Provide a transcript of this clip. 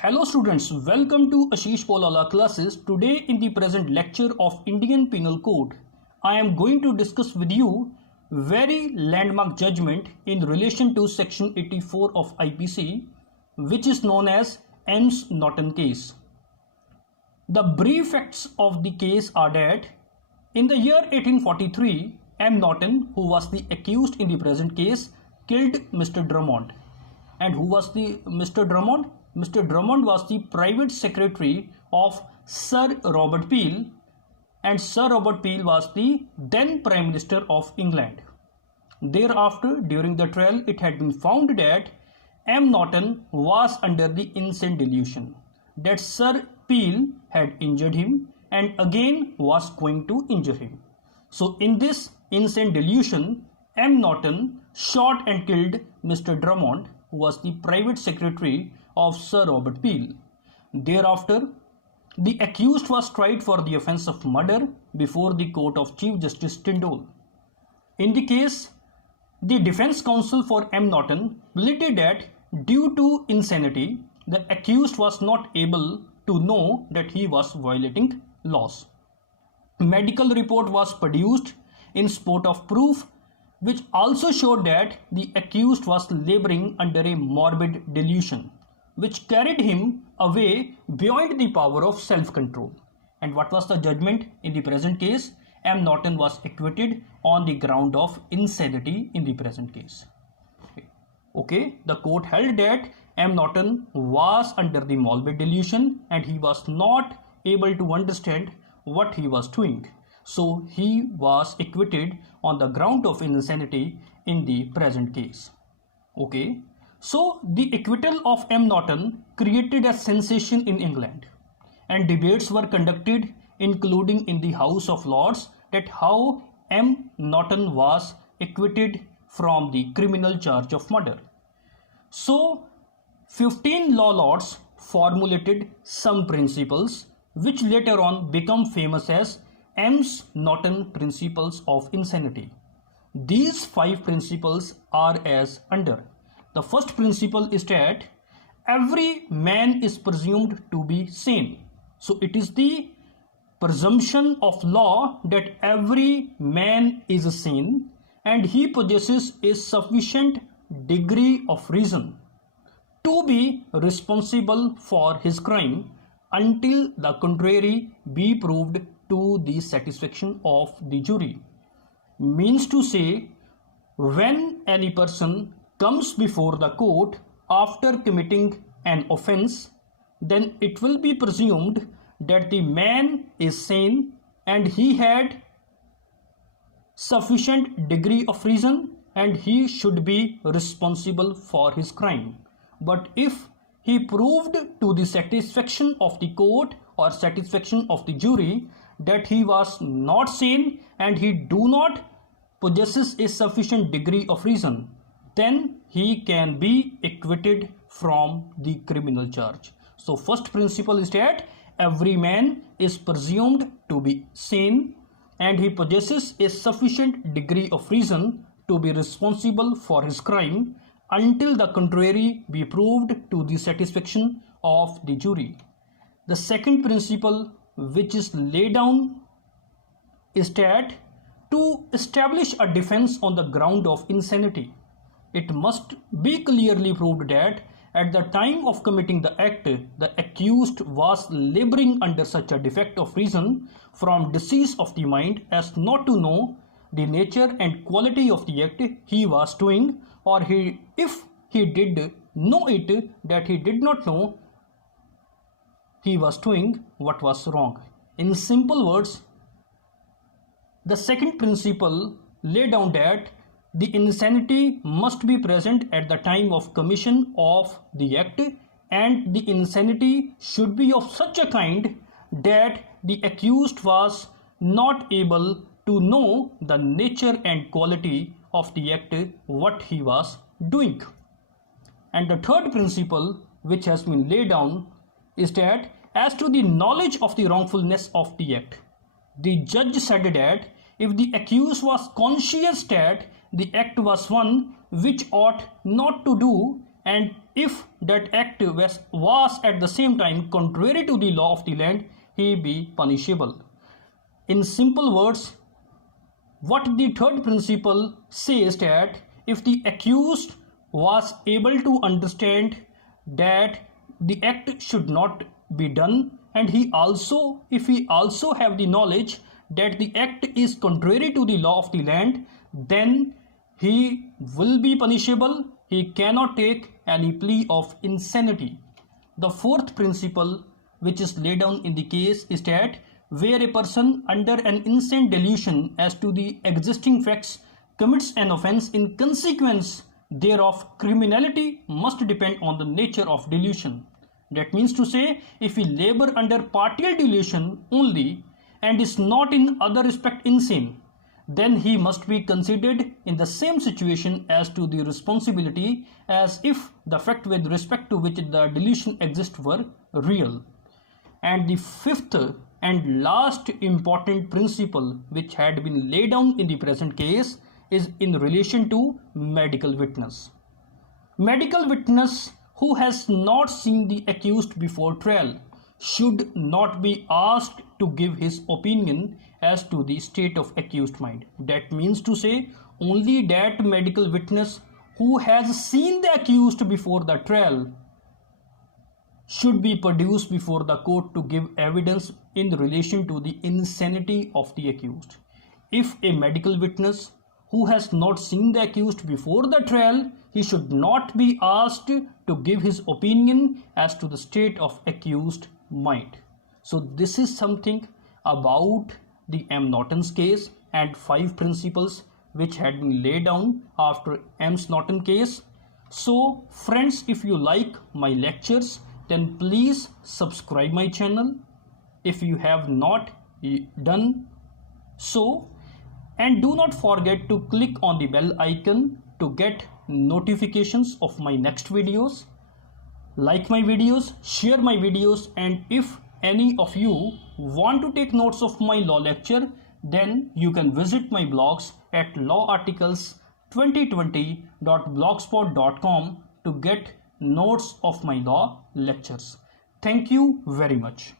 Hello students, welcome to Ashish Polala classes. Today in the present lecture of Indian Penal Code, I am going to discuss with you very landmark judgment in relation to section 84 of IPC, which is known as Ems Norton case. The brief facts of the case are that in the year 1843, M. Norton, who was the accused in the present case, killed Mr. Drummond. And who was the Mr. Drummond? Mr. Drummond was the private secretary of Sir Robert Peel, and Sir Robert Peel was the then Prime Minister of England. Thereafter, during the trial, it had been found that M. Norton was under the insane delusion that Sir Peel had injured him and again was going to injure him. So in this insane delusion, M. Norton shot and killed Mr. Drummond, who was the private secretary of Sir Robert Peel. Thereafter, the accused was tried for the offence of murder before the court of Chief Justice Tyndall. In the case, the defence counsel for M. Norton pleaded that due to insanity, the accused was not able to know that he was violating laws. Medical report was produced in support of proof, which also showed that the accused was labouring under a morbid delusion, which carried him away beyond the power of self-control. And what was the judgment in the present case? M. Norton was acquitted on the ground of insanity in the present case. Okay, the court held that M. Norton was under the morbid delusion and he was not able to understand what he was doing. So he was acquitted on the ground of insanity in the present case. Okay. So the acquittal of M. Norton created a sensation in England, and debates were conducted, including in the House of Lords, that how M. Norton was acquitted from the criminal charge of murder. So 15 law lords formulated some principles which later on become famous as Ems Norton principles of insanity. These 5 principles are as under. The first principle is that every man is presumed to be sane. So it is the presumption of law that every man is sane and he possesses a sufficient degree of reason to be responsible for his crime until the contrary be proved to the satisfaction of the jury. Means to say, when any person comes before the court after committing an offence, then it will be presumed that the man is sane and he had sufficient degree of reason and he should be responsible for his crime. But if he proved to the satisfaction of the court or satisfaction of the jury that he was not sane and he do not possesses a sufficient degree of reason, then he can be acquitted from the criminal charge. So first principle is that every man is presumed to be sane and he possesses a sufficient degree of reason to be responsible for his crime until the contrary be proved to the satisfaction of the jury. The second principle which is laid down is that to establish a defense on the ground of insanity, it must be clearly proved that at the time of committing the act, the accused was laboring under such a defect of reason from disease of the mind as not to know the nature and quality of the act he was doing, or if he did know it, that he did not know he was doing what was wrong. In simple words, the second principle laid down that the insanity must be present at the time of commission of the act, and the insanity should be of such a kind that the accused was not able to know the nature and quality of the act what he was doing. And the third principle which has been laid down is that as to the knowledge of the wrongfulness of the act, the judge said that if the accused was conscious that the act was one which ought not to do and if that act was at the same time contrary to the law of the land, he be punishable. In simple words, what the third principle says that if the accused was able to understand that the act should not be done, and if he also have the knowledge that the act is contrary to the law of the land, then he will be punishable. He cannot take any plea of insanity. The fourth principle which is laid down in the case is that where a person under an insane delusion as to the existing facts commits an offence, in consequence thereof criminality must depend on the nature of delusion. That means to say, if he labor under partial delusion only and is not in other respect insane, then he must be considered in the same situation as to the responsibility as if the fact with respect to which the delusion exists were real. And the fifth and last important principle which had been laid down in the present case is in relation to medical witness. Medical witness who has not seen the accused before trial should not be asked to give his opinion as to the state of accused mind. That means to say, only that medical witness who has seen the accused before the trial should be produced before the court to give evidence in relation to the insanity of the accused. If a medical witness who has not seen the accused before the trial, he should not be asked to give his opinion as to the state of accused mind. So this is something about the M. Norton's case and 5 principles which had been laid down after M. Norton case. So friends, if you like my lectures, then please subscribe my channel if you have not done so, and do not forget to click on the bell icon to get notifications of my next videos. Like my videos, share my videos, and if any of you want to take notes of my law lecture, then you can visit my blogs at lawarticles2020.blogspot.com to get notes of my law lectures. Thank you very much.